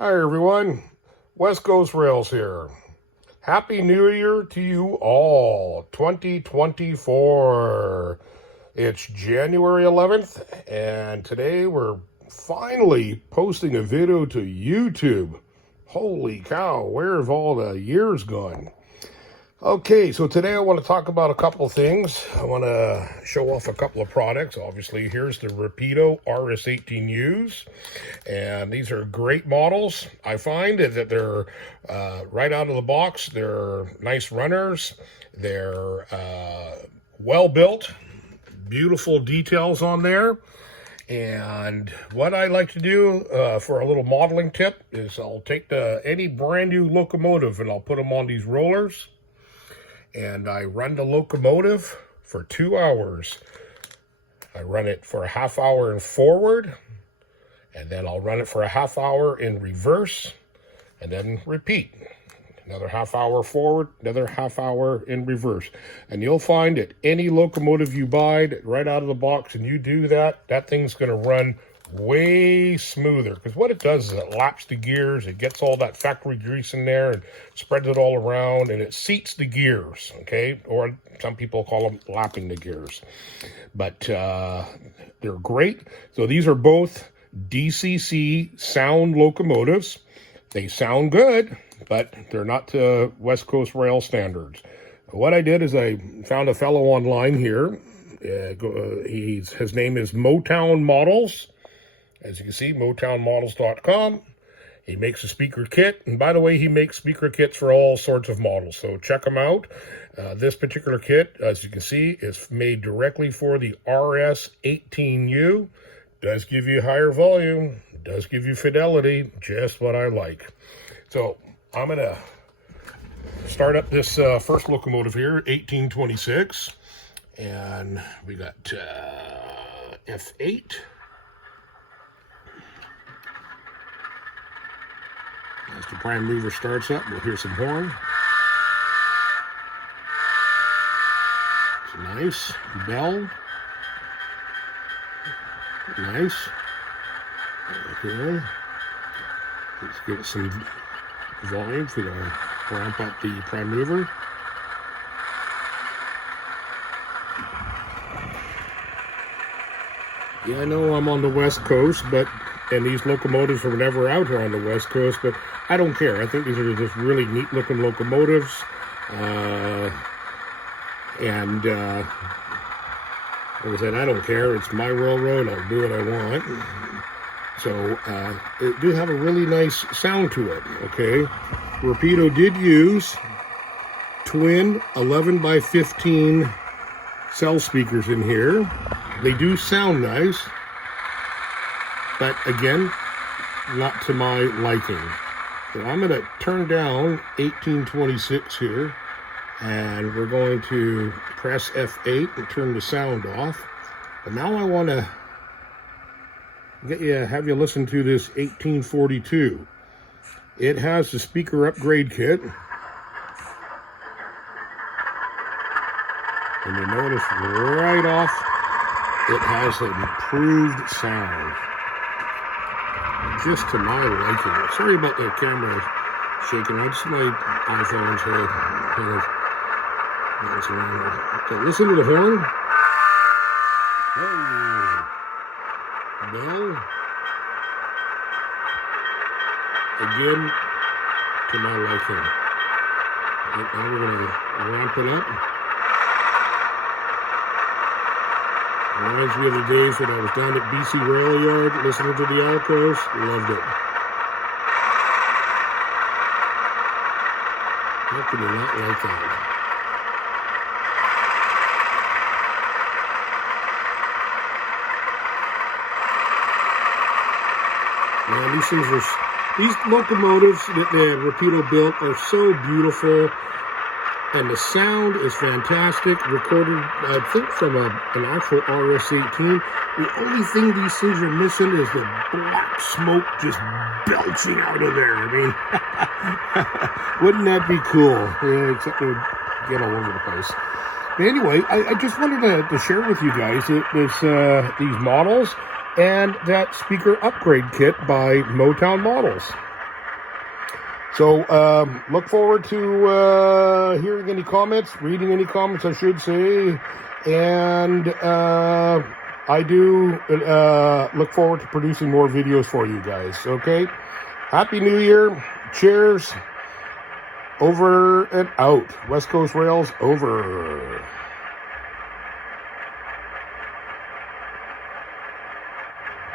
Hi everyone, West Coast Rails here. Happy New Year to you all, 2024. It's January 11th, and today we're finally posting a video to YouTube. Holy cow, where have all the years gone? Okay, so today I want to talk about a couple of things. I want to show off a couple of products. Obviously, here's the Rapido RS18us, and these are great models. I find that they're right out of the box. They're nice runners. They're well built, beautiful details on there. And what I like to do for a little modeling tip is I'll take any brand new locomotive and I'll put them on these rollers. And I run the locomotive for 2 hours. I run it for a half hour in forward, and then I'll run it for a half hour in reverse, and then repeat. Another half hour forward, another half hour in reverse. And you'll find that any locomotive you buy right out of the box and you do that, that thing's going to run way smoother, because what it does is it laps the gears, it gets all that factory grease in there and spreads it all around, and it seats the gears, okay? Or some people call them lapping the gears. But they're great. So these are both DCC sound locomotives. They sound good, but they're not to West Coast Rail standards. What I did is I found a fellow online here. His name is Motown Models. As you can see, MotownModels.com. He makes a speaker kit. And by the way, he makes speaker kits for all sorts of models. So check him out. This particular kit, as you can see, is made directly for the RS18u. Does give you higher volume. Does give you fidelity. Just what I like. So I'm going to start up this first locomotive here, 1826. And we got F8. As the prime mover starts up, we'll hear some horn. It's a nice bell. Nice. Okay. Let's get some volume for the ramp up the prime mover. Yeah, I know I'm on the West Coast, and these locomotives were never out here on the West Coast, but I don't care. I think these are just really neat looking locomotives. Like I said, I don't care. It's my railroad. I'll do what I want. So it do have a really nice sound to it, okay? Rapido did use twin 11x15 cell speakers in here. They do sound nice, but again, not to my liking. So I'm going to turn down 1826 here, and we're going to press F8 and turn the sound off. But now I want to have you listen to this 1842. It has the speaker upgrade kit. And you notice right off, it has an improved sound. Just to my liking. Sorry about the camera shaking. That's my iPhone's head. Okay, listen to the horn. Hey. Bell. Again, to my liking. Right now we're going to ramp it up. Reminds me of the days when I was down at BC Rail Yard listening to the Alcos. Loved it. How can you not like that? Man, these locomotives that Rapido built are so beautiful. And the sound is fantastic, recorded, I think, from an actual RS18. The only thing these things are missing is the black smoke just belching out of there. I mean, wouldn't that be cool? Yeah, except it would get all over the place. But anyway, I just wanted to share with you guys these models and that speaker upgrade kit by Motown Models. So look forward to hearing any comments, reading any comments, I should say. And I do look forward to producing more videos for you guys, okay? Happy New Year. Cheers. Over and out. West Coast Rails, over.